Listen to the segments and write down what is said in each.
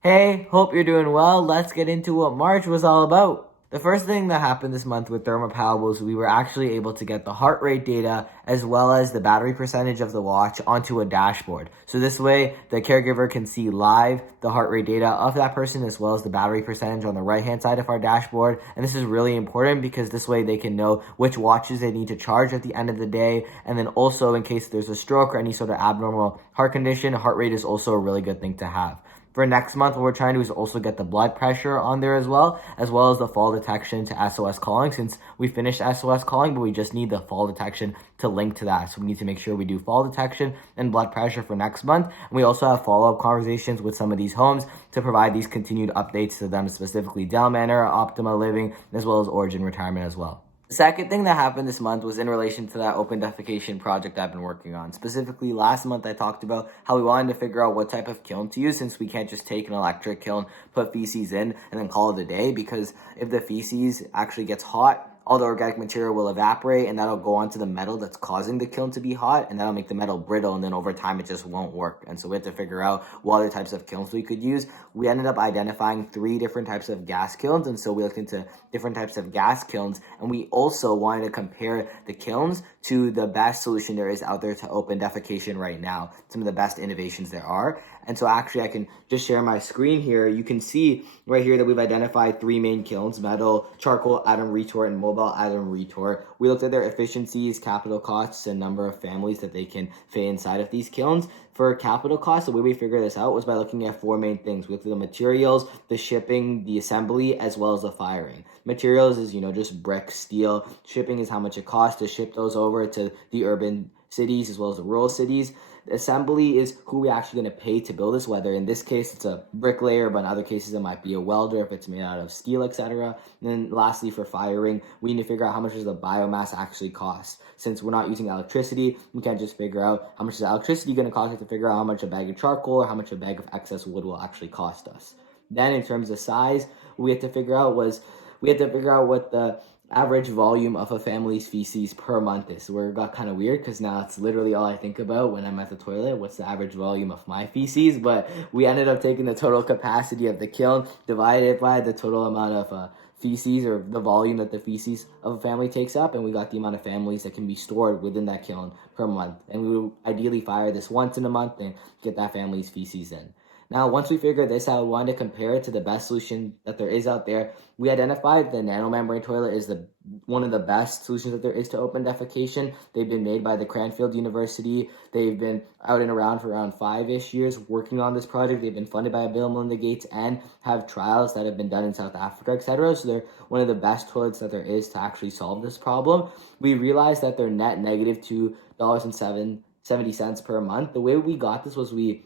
Hey, hope you're doing well. Let's get into what March was all about. The first thing that happened this month with Thermopal was we were actually able to get the heart rate data as well as the battery percentage of the watch onto a dashboard. So this way, the caregiver can see live the heart rate data of that person as well as the battery percentage on the right-hand side of our dashboard. And this is really important because this way they can know which watches they need to charge at the end of the day. And then also in case there's a stroke or any sort of abnormal heart condition, heart rate is also a really good thing to have. For next month, what we're trying to do is also get the blood pressure on there as well as the fall detection to SOS calling, since we finished SOS calling, but we just need the fall detection to link to that. So we need to make sure we do fall detection and blood pressure for next month. And we also have follow-up conversations with some of these homes to provide these continued updates to them, specifically Dell Manor, Optima Living, as well as Origin Retirement as well. The second thing that happened this month was in relation to that open defecation project I've been working on. Specifically, last month I talked about how we wanted to figure out what type of kiln to use, since we can't just take an electric kiln, put feces in, and then call it a day, because if the feces actually gets hot, all the organic material will evaporate and that'll go onto the metal that's causing the kiln to be hot, and that'll make the metal brittle, and then over time it just won't work. And so we had to figure out what other types of kilns we could use. We ended up identifying 3 different types of gas kilns, and so we looked into different types of gas kilns, and we also wanted to compare the kilns to the best solution there is out there to open defecation right now, some of the best innovations there are. And so actually I can just share my screen here. You can see right here that we've identified 3 main kilns: metal, charcoal, atom retort, and mobile atom retort. We looked at their efficiencies, capital costs, and number of families that they can fit inside of these kilns. For capital costs, the way we figured this out was by looking at 4 main things. We looked at the materials, the shipping, the assembly, as well as the firing. Materials is, just brick, steel. Shipping is how much it costs to ship those over to the urban cities as well as the rural cities. Assembly is who we actually going to pay to build this, whether in this case it's a bricklayer, but in other cases it might be a welder if it's made out of steel, etc. And then lastly, for firing, we need to figure out how much does the biomass actually cost. Since we're not using electricity, we can't just figure out how much is electricity going to cost. We have to figure out how much a bag of charcoal or how much a bag of excess wood will actually cost us. Then in terms of size, what we had to figure out what the average volume of a family's feces per month is. So where it got kind of weird, because now it's literally all I think about when I'm at the toilet. What's the average volume of my feces? But we ended up taking the total capacity of the kiln, divided by the total amount of feces, or the volume that the feces of a family takes up, and we got the amount of families that can be stored within that kiln per month. And we would ideally fire this once in a month and get that family's feces in. Now, once we figured this out, we wanted to compare it to the best solution that there is out there. We identified the nanomembrane toilet is one of the best solutions that there is to open defecation. They've been made by the Cranfield University. They've been out and around for around 5-ish years working on this project. They've been funded by Bill and Melinda Gates and have trials that have been done in South Africa, etc. So they're one of the best toilets that there is to actually solve this problem. We realized that they're net negative $2.70 per month. The way we got this was we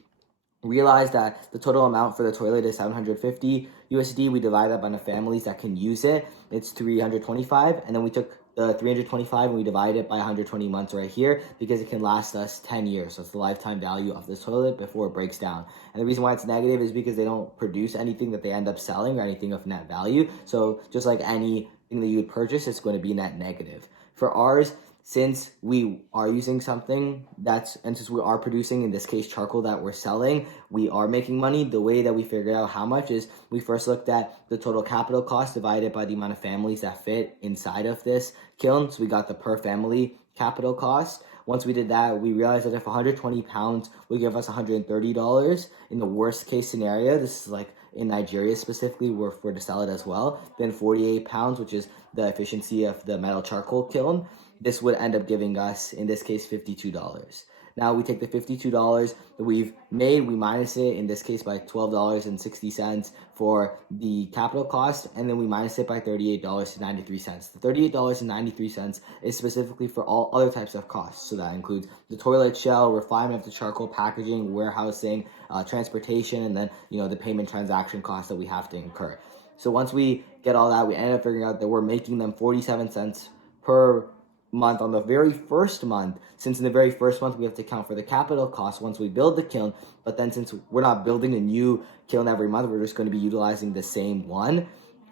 realized that the total amount for the toilet is 750 USD. We divide that by the families that can use it. It's 325, and then we took the 325 and we divide it by 120 months right here, because it can last us 10 years. So it's the lifetime value of this toilet before it breaks down. And the reason why it's negative is because they don't produce anything that they end up selling or anything of net value. So just like anything that you would purchase, it's going to be net negative. For ours, since we are using something and since we are producing, in this case, charcoal that we're selling, we are making money. The way that we figured out how much is we first looked at the total capital cost divided by the amount of families that fit inside of this kiln. So we got the per family capital cost. Once we did that, we realized that if 120 pounds would give us $130 in the worst case scenario, this is like in Nigeria specifically, where we're to sell it as well, then 48 pounds, which is the efficiency of the metal charcoal kiln, this would end up giving us, in this case, $52. Now we take the $52 that we've made, we minus it, in this case, by $12.60 for the capital cost, and then we minus it by $38.93. The $38.93 is specifically for all other types of costs. So that includes the toilet shell, refinement of the charcoal, packaging, warehousing, transportation, and then the payment transaction costs that we have to incur. So once we get all that, we end up figuring out that we're making them 47 cents per month on the very first month, since in the very first month we have to account for the capital cost once we build the kiln. But then since we're not building a new kiln every month, we're just going to be utilizing the same one.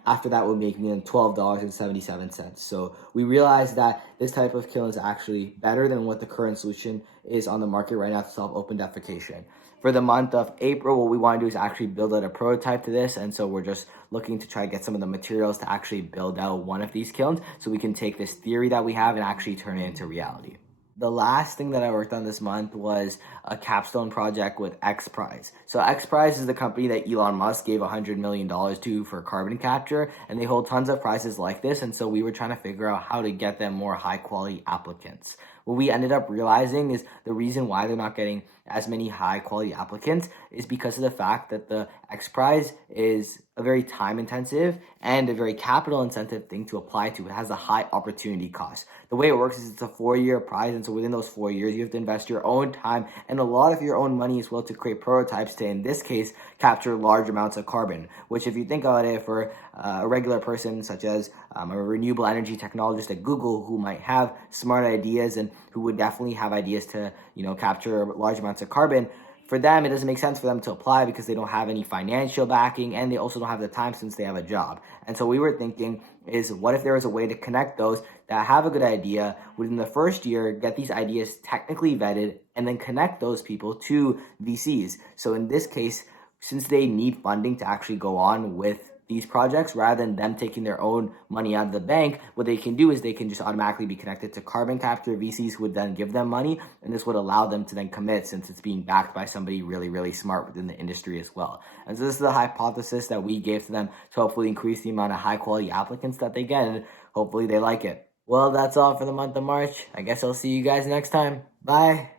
After that, we're making them $12.77. So we realized that this type of kiln is actually better than what the current solution is on the market right now to solve open defecation. For the month of April, what we want to do is actually build out a prototype to this. And so we're just looking to try to get some of the materials to actually build out one of these kilns so we can take this theory that we have and actually turn it into reality. The last thing that I worked on this month was a capstone project with X Prize. So X Prize is the company that Elon Musk gave $100 million to for carbon capture, and they hold tons of prizes like this. And so we were trying to figure out how to get them more high quality applicants. What we ended up realizing is the reason why they're not getting as many high quality applicants is because of the fact that the X Prize is a very time intensive and a very capital incentive thing to apply to. It has a high opportunity cost. The way it works is it's a 4-year prize, and so within those 4 years, you have to invest your own time and a lot of your own money as well to create prototypes to, in this case, capture large amounts of carbon, which if you think about it, for a regular person such as a renewable energy technologist at Google who might have smart ideas and who would definitely have ideas to, capture large amounts of carbon, for them, it doesn't make sense for them to apply because they don't have any financial backing and they also don't have the time since they have a job. And so we were thinking is what if there was a way to connect those that have a good idea within the first year, get these ideas technically vetted, and then connect those people to VCs. So in this case, since they need funding to actually go on with these projects, rather than them taking their own money out of the bank, what they can do is they can just automatically be connected to carbon capture VCs who would then give them money, and this would allow them to then commit since it's being backed by somebody really, really smart within the industry as well. And so this is the hypothesis that we gave to them to hopefully increase the amount of high quality applicants that they get, and hopefully they like it. Well, that's all for the month of March. I guess I'll see you guys next time. Bye.